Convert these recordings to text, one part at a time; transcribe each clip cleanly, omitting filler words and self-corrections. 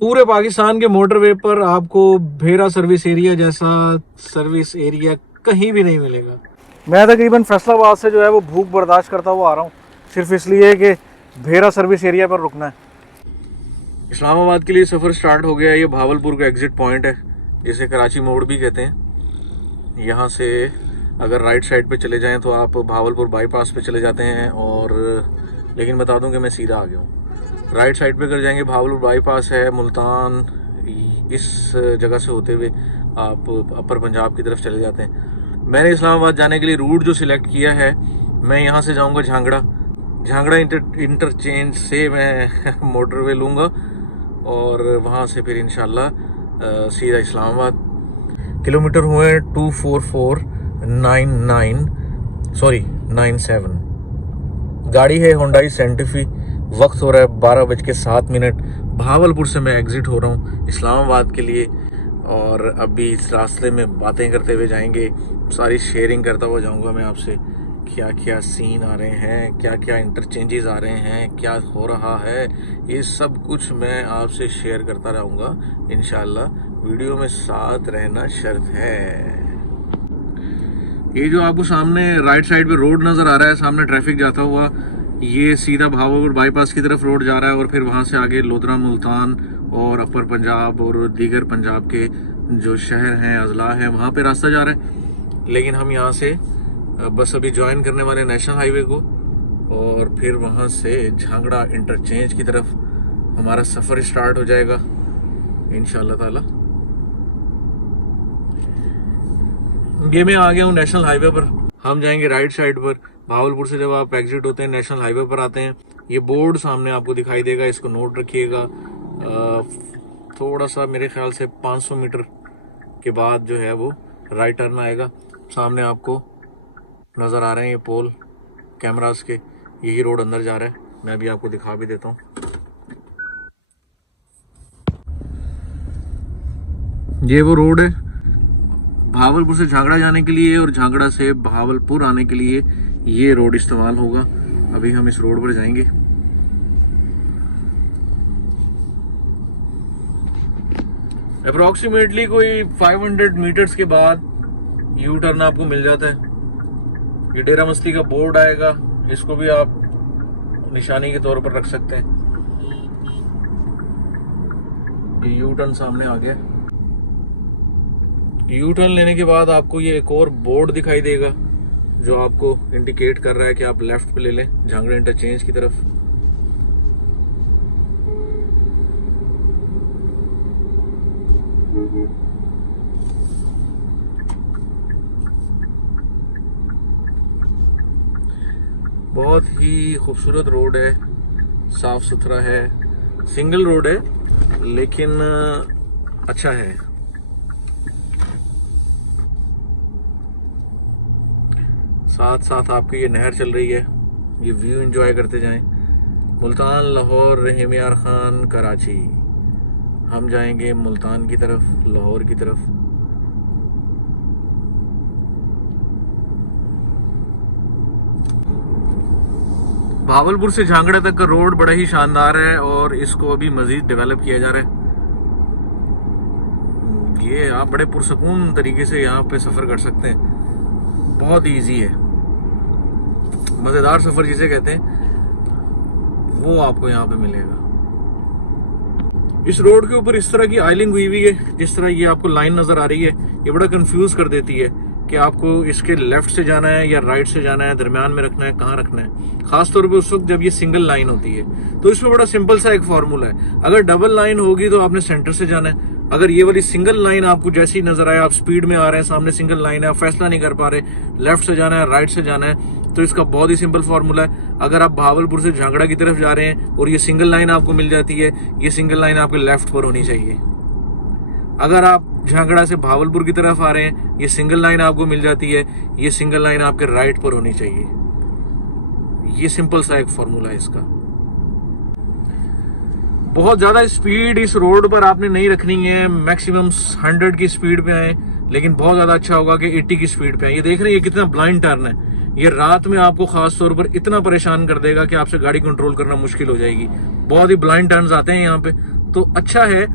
पूरे पाकिस्तान के मोटरवे पर आपको भेरा सर्विस एरिया जैसा सर्विस एरिया कहीं भी नहीं मिलेगा। मैं तकरीबन फैसलाबाद से जो है वो भूख बर्दाश्त करता हुआ आ रहा हूँ, सिर्फ इसलिए कि भेरा सर्विस एरिया पर रुकना है। इस्लामाबाद के लिए सफ़र स्टार्ट हो गया है। ये भावलपुर का एग्जिट पॉइंट है जिसे कराची मोड़ भी कहते हैं। यहाँ से अगर राइट साइड पे चले जाएं तो आप भावलपुर बाईपास पे चले जाते हैं, और लेकिन बता दूं कि मैं सीधा आ गया हूँ। राइट साइड पे कर जाएंगे, भावलपुर बाईपास है, मुल्तान, इस जगह से होते हुए आप अपर पंजाब की तरफ चले जाते हैं। मैंने इस्लामाबाद जाने के लिए रूट जो सिलेक्ट किया है, मैं यहाँ से जाऊँगा झांगड़ा इंटरचेंज से मैं मोटरवे लूँगा और वहाँ से फिर इंशाल्लाह सीधा इस्लामाबाद। किलोमीटर हुए 24497। गाड़ी है होंडाई सेंटिफी। वक्त हो रहा है 12:07। भावलपुर से मैं एग्जिट हो रहा हूँ इस्लामाबाद के लिए, और अभी इस रास्ते में बातें करते हुए जाएंगे, सारी शेयरिंग करता हुआ जाऊँगा मैं आपसे, क्या क्या सीन आ रहे हैं, क्या क्या इंटरचेंजेस आ रहे हैं, क्या हो रहा है, ये सब कुछ मैं आपसे शेयर करता रहूँगा इंशाल्लाह। वीडियो में साथ रहना शर्त है। ये जो आपको सामने राइट साइड पे रोड नज़र आ रहा है, सामने ट्रैफिक जाता हुआ, ये सीधा भावलपुर बाईपास की तरफ रोड जा रहा है, और फिर वहाँ से आगे लोधरा, मुल्तान और अपर पंजाब और दीगर पंजाब के जो शहर हैं, अजला हैं, वहाँ पे रास्ता जा रहा है। लेकिन हम यहाँ से बस अभी ज्वाइन करने वाले नेशनल हाईवे को, और फिर वहाँ से झांगड़ा इंटरचेंज की तरफ हमारा सफ़र स्टार्ट हो जाएगा इंशाल्लाह ताला। ये मैं आ गया हूँ नेशनल हाईवे पर। हम जाएंगे राइट साइड पर। भावलपुर से जब आप एग्जिट होते हैं, नेशनल हाईवे पर आते हैं, ये बोर्ड सामने आपको दिखाई देगा, इसको नोट रखिएगा। थोड़ा सा मेरे ख्याल से 500 मीटर के बाद जो है वो राइट टर्न आएगा। सामने आपको नज़र आ रहे हैं ये पोल कैमरास के, यही रोड अंदर जा रहा है। मैं भी आपको दिखा भी देता हूँ। ये वो रोड है भावलपुर से झांगड़ा जाने के लिए, और झांगड़ा से भावलपुर आने के लिए ये रोड इस्तेमाल होगा। अभी हम इस रोड पर जाएंगे। अप्रोक्सीमेटली कोई 500 मीटर्स के बाद यू टर्न आपको मिल जाता है। ये डेरा मस्ती का बोर्ड आएगा, इसको भी आप निशानी के तौर पर रख सकते हैं। ये यू टर्न सामने आ गया। यू टर्न लेने के बाद आपको ये एक और बोर्ड दिखाई देगा जो आपको इंडिकेट कर रहा है कि आप लेफ्ट पे ले लें झांगड़ा इंटरचेंज की तरफ। बहुत ही खूबसूरत रोड है, साफ सुथरा है, सिंगल रोड है लेकिन अच्छा है। साथ साथ आपकी ये नहर चल रही है, ये व्यू एंजॉय करते जाएं। मुल्तान, लाहौर, रहीम यार खान, कराची। हम जाएंगे मुल्तान की तरफ, लाहौर की तरफ। भावलपुर से झांगड़ा तक का रोड बड़ा ही शानदार है और इसको अभी मजीद डेवलप किया जा रहा है। ये आप बड़े पुरसकून तरीके से यहाँ पे सफ़र कर सकते हैं, बहुत ही ईजी है। मज़ेदार सफ़र जिसे कहते हैं वो आपको यहाँ पे मिलेगा। इस रोड के ऊपर इस तरह की आइलिंग हुई हुई है, जिस तरह ये आपको लाइन नज़र आ रही है, ये बड़ा कंफ्यूज कर देती है कि आपको इसके लेफ्ट से जाना है या राइट से जाना है, दरमियान में रखना है, कहाँ रखना है। खास तौर पे उस वक्त जब ये सिंगल लाइन होती है तो इसमें बड़ा सिंपल सा एक फार्मूला है। अगर डबल लाइन होगी तो आपने सेंटर से जाना है। अगर ये वाली सिंगल लाइन आपको जैसी नजर आए, आप स्पीड में आ रहे हैं, सामने सिंगल लाइन है, आप फैसला नहीं कर पा रहे लेफ्ट से जाना है राइट से जाना है, तो इसका बहुत ही सिंपल फार्मूला है। अगर आप भावलपुर से झांगड़ा की तरफ जा रहे हैं और ये सिंगल लाइन आपको मिल जाती है, ये सिंगल लाइन आपके लेफ्ट पर होनी चाहिए। अगर आप झांगड़ा से भावलपुर की तरफ आ रहे हैं, ये सिंगल लाइन आपको मिल जाती है, ये सिंगल लाइन आपके राइट पर होनी चाहिए। ये सिंपल सा एक फॉर्मूला है इसका। बहुत ज्यादा स्पीड इस रोड पर आपने नहीं रखनी है, मैक्सिमम 100 की स्पीड पे आए, लेकिन बहुत ज्यादा अच्छा होगा कि 80 की स्पीड पे आए। ये देख रहे हैं ये कितना ब्लाइंड टर्न है, ये रात में आपको खास तौर पर इतना परेशान कर देगा कि आपसे गाड़ी कंट्रोल करना मुश्किल हो जाएगी। बहुत ही ब्लाइंड टर्न्स आते हैं यहाँ पे, तो अच्छा है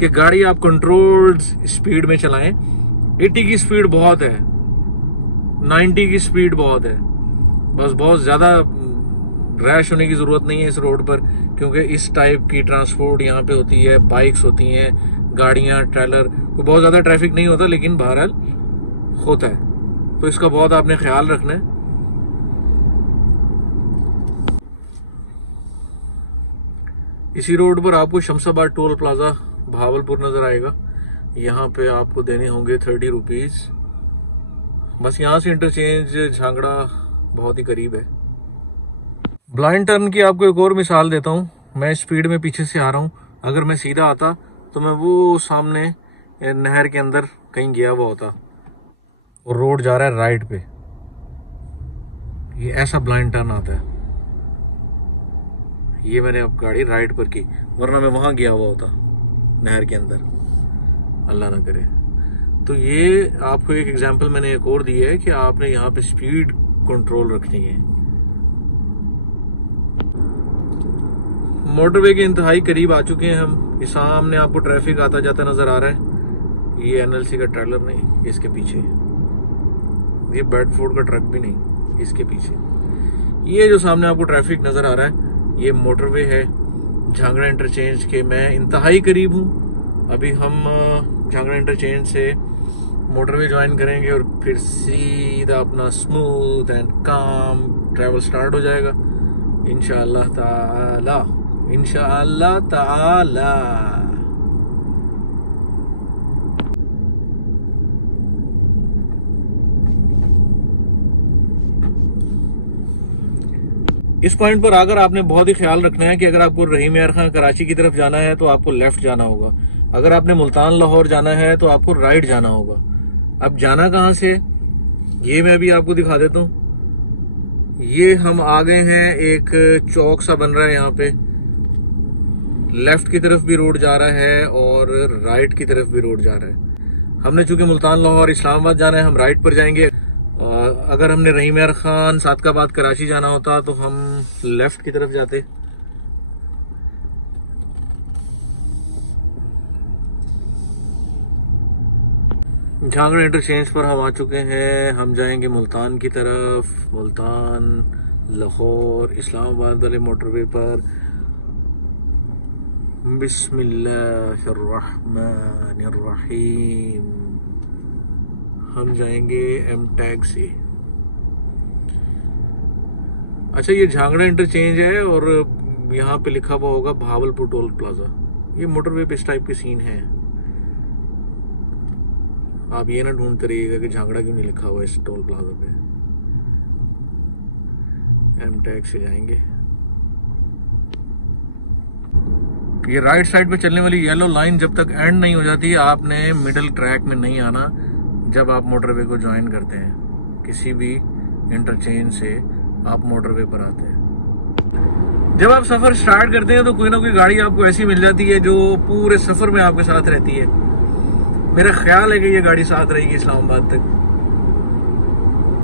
कि गाड़ी आप कंट्रोल्ड स्पीड में चलाएं। 80 की स्पीड बहुत है, 90 की स्पीड बहुत है, बस बहुत ज़्यादा रैश होने की ज़रूरत नहीं है इस रोड पर, क्योंकि इस टाइप की ट्रांसपोर्ट यहाँ पे होती है, बाइक्स होती हैं, गाड़ियाँ, ट्रेलर, कोई बहुत ज़्यादा ट्रैफिक नहीं होता, लेकिन बहरहाल होता है, तो इसका बहुत आपने ख्याल रखना है। इसी रोड पर आपको शमशाबाद टोल प्लाजा भावलपुर नज़र आएगा। यहाँ पे आपको देने होंगे 30 रुपीज़। बस यहाँ से इंटरचेंज झांगड़ा बहुत ही करीब है। ब्लाइंड टर्न की आपको एक और मिसाल देता हूँ। मैं स्पीड में पीछे से आ रहा हूँ, अगर मैं सीधा आता तो मैं वो सामने नहर के अंदर कहीं गया हुआ होता, और रोड जा रहा है राइट पे, ये ऐसा ब्लाइंड टर्न आता है। ये मैंने अब गाड़ी राइट पर की, वरना मैं वहाँ गया हुआ होता नहर के अंदर, अल्लाह ना करे। तो ये आपको एक एग्जांपल मैंने एक और दी है कि आपने यहाँ पे स्पीड कंट्रोल रखनी है। मोटरवे के इंतहाई करीब आ चुके हैं हम। ये सामने आपको ट्रैफिक आता जाता नजर आ रहा है। ये एनएलसी का ट्रेलर नहीं, इसके पीछे ये बेडफोर्ड का ट्रक भी नहीं, इसके पीछे ये जो सामने आपको ट्रैफिक नजर आ रहा है, ये मोटरवे है झांगड़ा इंटरचेंज के। मैं इंतहाई करीब हूँ। अभी हम झांगड़ा इंटरचेंज से मोटरवे ज्वाइन करेंगे और फिर सीधा अपना स्मूथ एंड काम ट्रैवल स्टार्ट हो जाएगा इंशाअल्लाह ताला, इंशाअल्लाह ताला। इस पॉइंट पर आकर आपने बहुत ही ख्याल रखना है कि अगर आपको रहीम यार खां कराची की तरफ जाना है तो आपको लेफ्ट जाना होगा, अगर आपने मुल्तान लाहौर जाना है तो आपको राइट जाना होगा। अब जाना कहाँ से, ये मैं अभी आपको दिखा देता हूँ। ये हम आ गए हैं, एक चौक सा बन रहा है यहाँ पे, लेफ्ट की तरफ भी रोड जा रहा है और राइट की तरफ भी रोड जा रहा है। हमने चूंकि मुल्तान लाहौर इस्लामाबाद जाना है, हम राइट पर जाएंगे। अगर हमने रहीम यार खान सादकाबाद कराची जाना होता तो हम लेफ्ट की तरफ जाते। झांगड़ा इंटरचेंज पर हम आ चुके हैं। हम जाएंगे मुल्तान की तरफ, मुल्तान लाहौर इस्लामाबाद वाले मोटरवे पर। बिस्मिल्लाहिर्रहमानिर्रहीम। हम जाएंगे एम टैग से। अच्छा, ये झांगड़ा इंटरचेंज है और यहाँ पे लिखा हुआ होगा भावलपुर टोल प्लाजा। ये मोटरवे पे इस टाइप के सीन है। आप ये ना ढूंढते रहिएगा कि झांगड़ा क्यों नहीं लिखा हुआ इस टोल प्लाजा पे। एम टैग से जाएंगे। ये राइट साइड पे चलने वाली येलो लाइन जब तक एंड नहीं हो जाती, आपने मिडिल ट्रैक में नहीं आना। जब आप मोटरवे को ज्वाइन करते हैं, किसी भी इंटरचेंज से आप मोटरवे पर आते हैं, जब आप सफर स्टार्ट करते हैं तो कोई ना कोई गाड़ी आपको ऐसी मिल जाती है जो पूरे सफर में आपके साथ रहती है। मेरा ख्याल है कि ये गाड़ी साथ रहेगी इस्लामाबाद तक,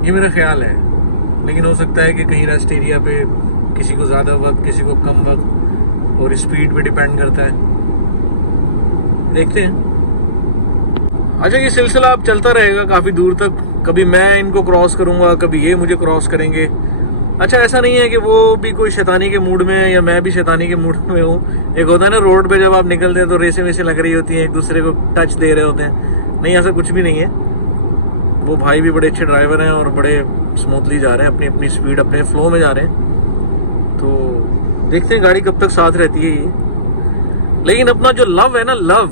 ये मेरा ख्याल है, लेकिन हो सकता है कि कहीं रेस्ट एरिया पे किसी को ज़्यादा वक्त, किसी को कम वक्त, और स्पीड पे डिपेंड करता है। देखते हैं। अच्छा, ये सिलसिला अब चलता रहेगा काफ़ी दूर तक। कभी मैं इनको क्रॉस करूँगा, कभी ये मुझे क्रॉस करेंगे। अच्छा, ऐसा नहीं है कि वो भी कोई शैतानी के मूड में है या मैं भी शैतानी के मूड में हूँ। एक होता है ना, रोड पे जब आप निकलते हैं तो रेसें वेसें लग रही होती हैं, एक दूसरे को टच दे रहे होते हैं। नहीं, ऐसा कुछ भी नहीं है। वो भाई भी बड़े अच्छे ड्राइवर हैं और बड़े स्मूथली जा रहे हैं, अपनी अपनी स्पीड, अपने फ्लो में जा रहे हैं। तो देखते हैं गाड़ी कब तक साथ रहती है ये। लेकिन अपना जो लव है ना, लव,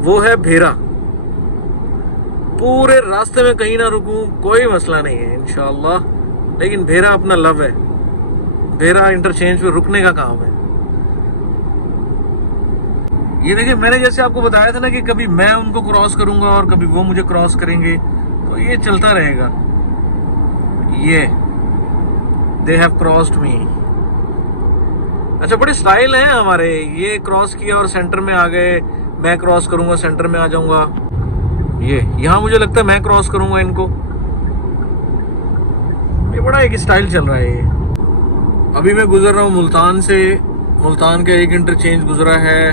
वो है भेरा। पूरे रास्ते में कहीं ना रुकूं, कोई मसला नहीं है इंशाअल्लाह, लेकिन भेरा अपना लव है। भेरा इंटरचेंज पे रुकने का काम है। ये देखिए, मैंने जैसे आपको बताया था ना कि कभी मैं उनको क्रॉस करूंगा और कभी वो मुझे क्रॉस करेंगे, तो ये चलता रहेगा। ये दे हैव क्रॉस्ड मी। अच्छा, बड़े स्टाइल हैं हमारे। ये क्रॉस किया और सेंटर में आ गए, मैं क्रॉस करूंगा सेंटर में आ जाऊंगा। ये यहाँ मुझे लगता है मैं क्रॉस करूंगा इनको। ये बड़ा एक स्टाइल चल रहा है ये। अभी मैं गुजर रहा हूँ मुल्तान से। मुल्तान का एक इंटरचेंज गुजरा है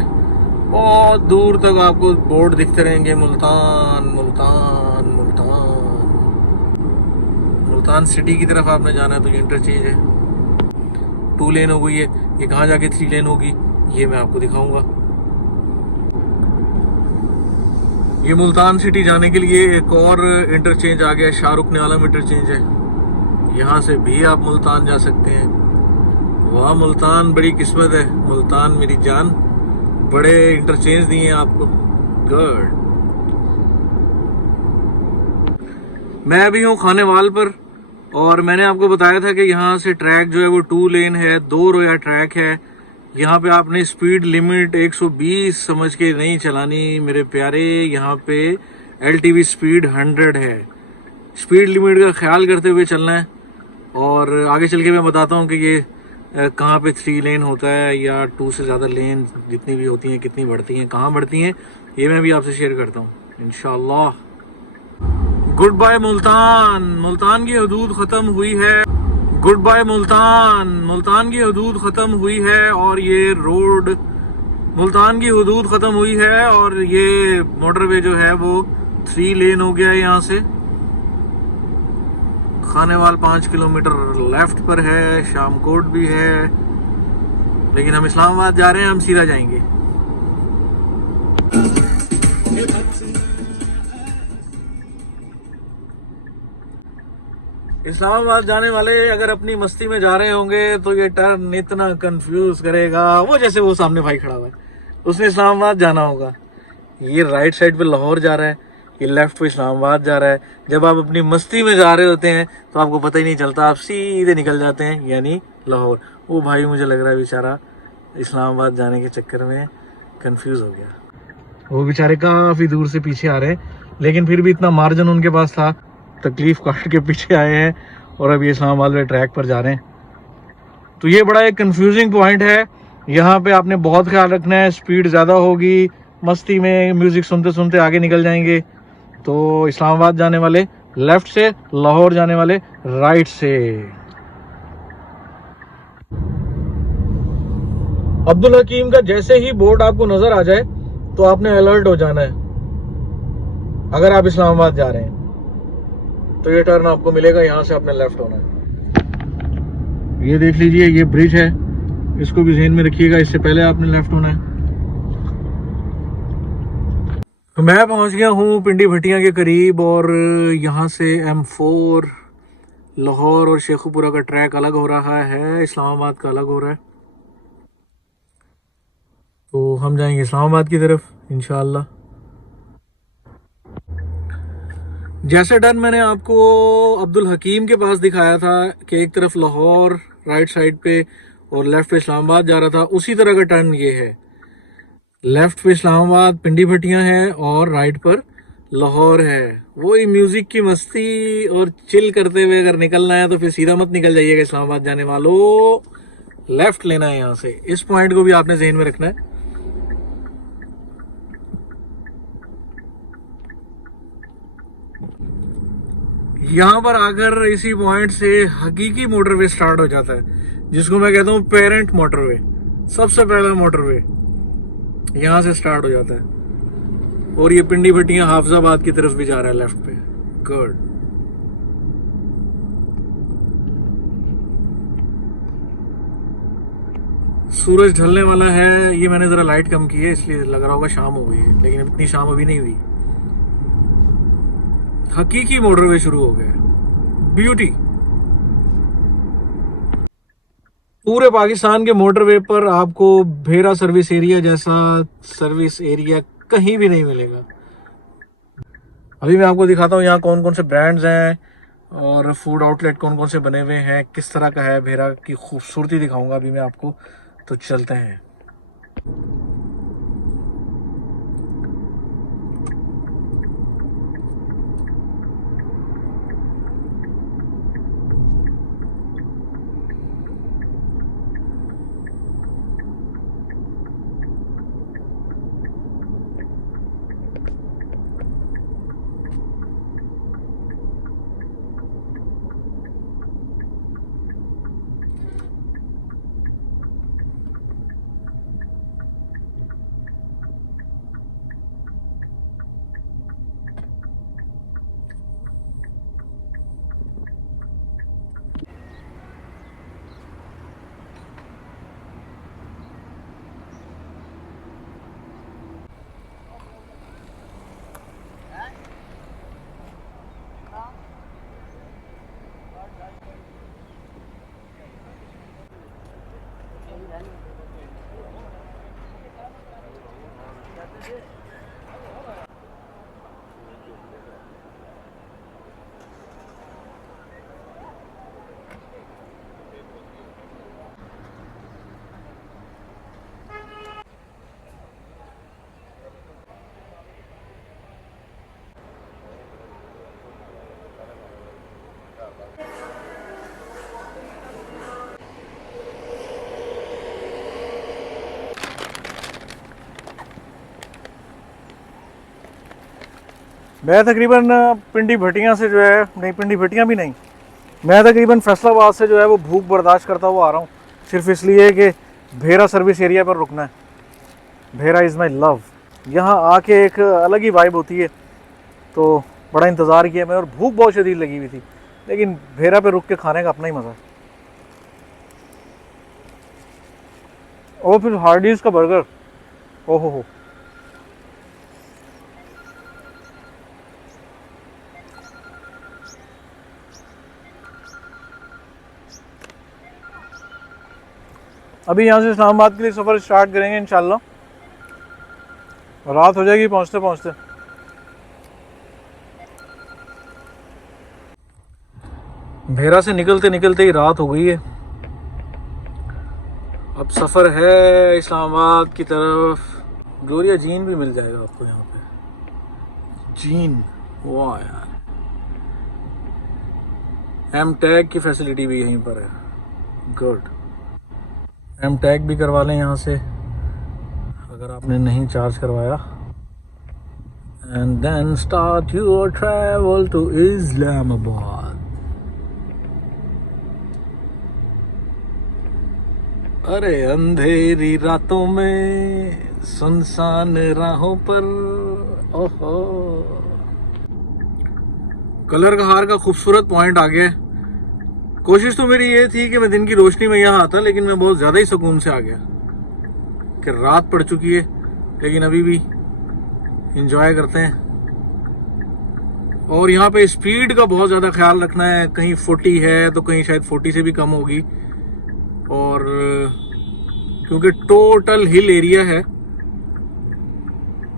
बहुत दूर तक आपको बोर्ड दिखते रहेंगे, मुल्तान मुल्तान मुल्तान। मुल्तान सिटी की तरफ आपने जाना है तो ये इंटरचेंज है, 2 लेन हो गई है। ये कहाँ जाके 3 लेन होगी ये मैं आपको दिखाऊंगा। ये मुल्तान सिटी जाने के लिए एक और इंटरचेंज आ गया, शाहरुख ने आलम इंटरचेंज है। यहाँ से भी आप मुल्तान जा सकते हैं। वाह मुल्तान, बड़ी किस्मत है मुल्तान मेरी जान, बड़े इंटरचेंज दिए हैं आपको। गुड। मैं अभी हूँ खानेवाल पर, और मैंने आपको बताया था कि यहाँ से ट्रैक जो है वो 2 लेन है, 2 रोया ट्रैक है। यहाँ पे आपने स्पीड लिमिट 120 समझ के नहीं चलानी मेरे प्यारे, यहाँ पे LTV स्पीड 100 है। स्पीड लिमिट का ख्याल करते हुए चलना है। और आगे चल के मैं बताता हूँ कि ये कहाँ पे 3 लेन होता है या 2 से ज़्यादा लेन जितनी भी होती हैं कितनी बढ़ती हैं, कहाँ बढ़ती हैं, ये मैं भी आपसे शेयर करता हूँ इंशाल्लाह। गुड बाय मुल्तान, मुल्तान की हदूद ख़त्म हुई है। गुड बाय मुल्तान, मुल्तान की हदूद ख़त्म हुई है और ये रोड, मुल्तान की हदूद ख़त्म हुई है और ये मोटरवे जो है वो 3 लेन हो गया है। यहाँ से खानेवाल 5 किलोमीटर लेफ्ट पर है, शामकोट भी है, लेकिन हम इस्लामाबाद जा रहे हैं, हम सीधा जाएंगे। इस्लामाबाद जाने वाले अगर अपनी मस्ती में जा रहे होंगे तो ये टर्न इतना कंफ्यूज करेगा, वो जैसे वो सामने भाई खड़ा हुआ है उसने इस्लामाबाद जाना होगा। ये राइट साइड पे लाहौर जा रहा है, ये लेफ्ट पे इस्लामाबाद जा रहा है। जब आप अपनी मस्ती में जा रहे होते हैं तो आपको पता ही नहीं चलता, आप सीधे निकल जाते हैं यानी लाहौर। वो भाई मुझे लग रहा है बेचारा इस्लामाबाद जाने के चक्कर में कंफ्यूज हो गया। वो बेचारे काफी दूर से पीछे आ रहे हैं, लेकिन फिर भी इतना मार्जिन उनके पास था, तकलीफ काट के पीछे आए हैं और अब ये इस्लामाबाद वाले ट्रैक पर जा रहे हैं। तो ये बड़ा एक कंफ्यूजिंग पॉइंट है, यहाँ पे आपने बहुत ख्याल रखना है। स्पीड ज़्यादा होगी, मस्ती में म्यूजिक सुनते सुनते आगे निकल जाएंगे। तो इस्लामाबाद जाने वाले लेफ्ट से, लाहौर जाने वाले राइट से। अब्दुल हकीम का जैसे ही बोर्ड आपको नजर आ जाए तो आपने अलर्ट हो जाना है। अगर आप इस्लामाबाद जा रहे हैं तो ये टर्न आपको मिलेगा, यहां से आपने लेफ्ट होना है। ये देख लीजिए, ये ब्रिज है, इसको भी ज़हन में रखिएगा, इससे पहले आपने लेफ्ट होना है। तो मैं पहुंच गया हूँ पिंडी भटिया के करीब, और यहाँ से M4 लाहौर और शेखुपुरा का ट्रैक अलग हो रहा है, इस्लामाबाद का अलग हो रहा है। तो हम जाएंगे इस्लामाबाद की तरफ इंशाअल्लाह। जैसे टर्न मैंने आपको अब्दुल हकीम के पास दिखाया था कि एक तरफ लाहौर राइट साइड पे और लेफ्ट पे इस्लामाबाद जा रहा था, उसी तरह का टर्न ये है। लेफ्ट पे इस्लामाबाद पिंडी भटियां है और राइट पर लाहौर है। वही म्यूजिक की मस्ती और चिल करते हुए अगर निकलना है तो फिर सीधा मत निकल जाइएगा इस्लामाबाद जाने वालों, लेफ्ट लेना है यहाँ से। इस पॉइंट को भी आपने जहन में रखना है। यहाँ पर आकर इसी पॉइंट से हकीकी मोटरवे स्टार्ट हो जाता है, जिसको मैं कहता हूँ पेरेंट मोटरवे। सबसे पहला मोटरवे यहाँ से स्टार्ट हो जाता है और ये पिंडी भटियां हाफजाबाद की तरफ भी जा रहा है लेफ्ट पे। गुड। सूरज ढलने वाला है, ये मैंने जरा लाइट कम की है इसलिए लग रहा होगा शाम हो गई है, लेकिन इतनी शाम अभी नहीं हुई। हकीकी मोटरवे शुरू हो गया, ब्यूटी। पूरे पाकिस्तान के मोटरवे पर आपको भेरा सर्विस एरिया जैसा सर्विस एरिया कहीं भी नहीं मिलेगा। अभी मैं आपको दिखाता हूँ यहाँ कौन कौन से ब्रांड्स हैं और फूड आउटलेट कौन कौन से बने हुए हैं, किस तरह का है भेरा की खूबसूरती दिखाऊंगा अभी मैं आपको। तो चलते हैं। मैं तकरीबन पिंडी भटियाँ से जो है, नहीं पिंडी भटियाँ भी नहीं, मैं तकरीबन फैसलाबाद से जो है वो भूख बर्दाश्त करता हुआ आ रहा हूँ, सिर्फ इसलिए कि भेरा सर्विस एरिया पर रुकना है। भेरा इज़ माई लव। यहाँ आके एक अलग ही वाइब होती है, तो बड़ा इंतज़ार किया मैं, और भूख बहुत शदीद लगी हुई थी, लेकिन भेरा पे रुक के खाने का अपना ही मज़ा है। और फिर हार्डीज़ का बर्गर, ओहो हो। अभी यहाँ से इस्लामाबाद के लिए सफ़र स्टार्ट करेंगे इंशाल्लाह, रात हो जाएगी पहुँचते पहुँचते। भेरा से निकलते निकलते ही रात हो गई है। अब सफ़र है इस्लामाबाद की तरफ। ग्लोरिया जीन भी मिल जाएगा आपको यहाँ पे। जीन, वाह यार, एम टैग की फैसिलिटी भी यहीं पर है। गुड, एम टैग भी करवा लें यहाँ से अगर आपने नहीं चार्ज करवाया। And then start your travel to Islamabad. अरे अंधेरी रातों में सुनसान राहों पर, ओहो। कलर कहार का खूबसूरत पॉइंट आ गया। कोशिश तो मेरी ये थी कि मैं दिन की रोशनी में यहाँ आता, लेकिन मैं बहुत ज़्यादा ही सुकून से आ गया कि रात पड़ चुकी है, लेकिन अभी भी इंजॉय करते हैं। और यहाँ पे स्पीड का बहुत ज़्यादा ख्याल रखना है, कहीं 40 है तो कहीं शायद 40 से भी कम होगी। और क्योंकि टोटल हिल एरिया है,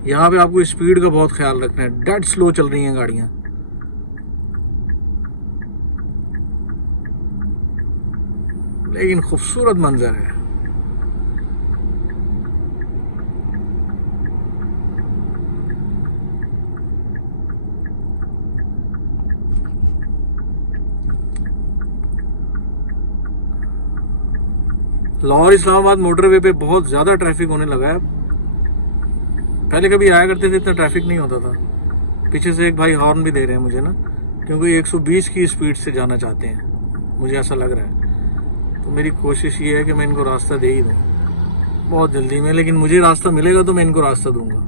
यहाँ पे आपको स्पीड का बहुत ख्याल रखना है। डेड स्लो चल रही हैं गाड़ियाँ, लेकिन खूबसूरत मंजर है। लाहौर इस्लामाबाद मोटरवे पे बहुत ज़्यादा ट्रैफिक होने लगा है। पहले कभी आया करते थे इतना ट्रैफिक नहीं होता था। पीछे से एक भाई हॉर्न भी दे रहे हैं मुझे ना, क्योंकि 120 की स्पीड से जाना चाहते हैं, मुझे ऐसा लग रहा है। तो मेरी कोशिश ये है कि मैं इनको रास्ता दे ही दूँ बहुत जल्दी में, लेकिन मुझे रास्ता मिलेगा तो मैं इनको रास्ता दूंगा।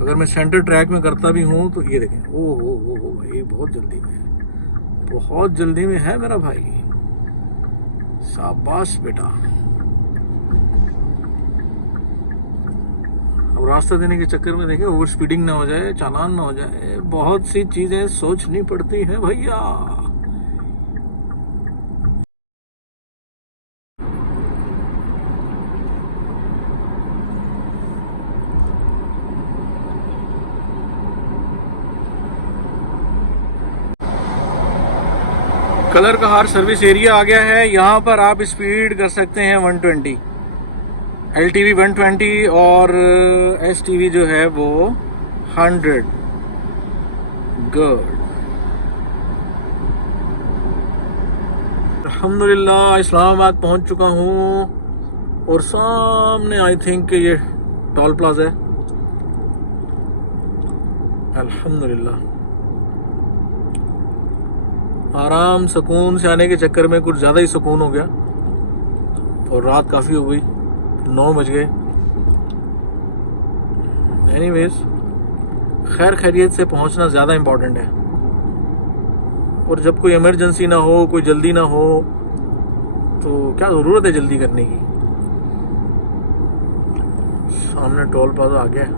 अगर मैं सेंटर ट्रैक में करता भी हूँ तो ये देखें, ओ हो भाई बहुत जल्दी में है, बहुत जल्दी में है मेरा भाई। शाबाश बेटा। अब रास्ता देने के चक्कर में देखें ओवर स्पीडिंग ना हो जाए, चालान ना हो जाए, बहुत सी चीजें सोचनी पड़ती हैं भैया। कलर कहार सर्विस एरिया आ गया है। यहाँ पर आप स्पीड कर सकते हैं 120, LTV 120 और STV जो है वो 100। गुड, अल्हम्दुलिल्लाह इस्लामाबाद पहुँच चुका हूँ, और सामने आई थिंक ये टोल प्लाजा है। अल्हम्दुलिल्लाह आराम सुकून से आने के चक्कर में कुछ ज़्यादा ही सुकून हो गया, और रात काफ़ी हो गई, 9 बज गए। एनीवेज, खैर खैरियत से पहुंचना ज़्यादा इम्पोर्टेंट है, और जब कोई इमरजेंसी ना हो, कोई जल्दी ना हो, तो क्या ज़रूरत है जल्दी करने की। सामने टोल प्लाजा आ गया है।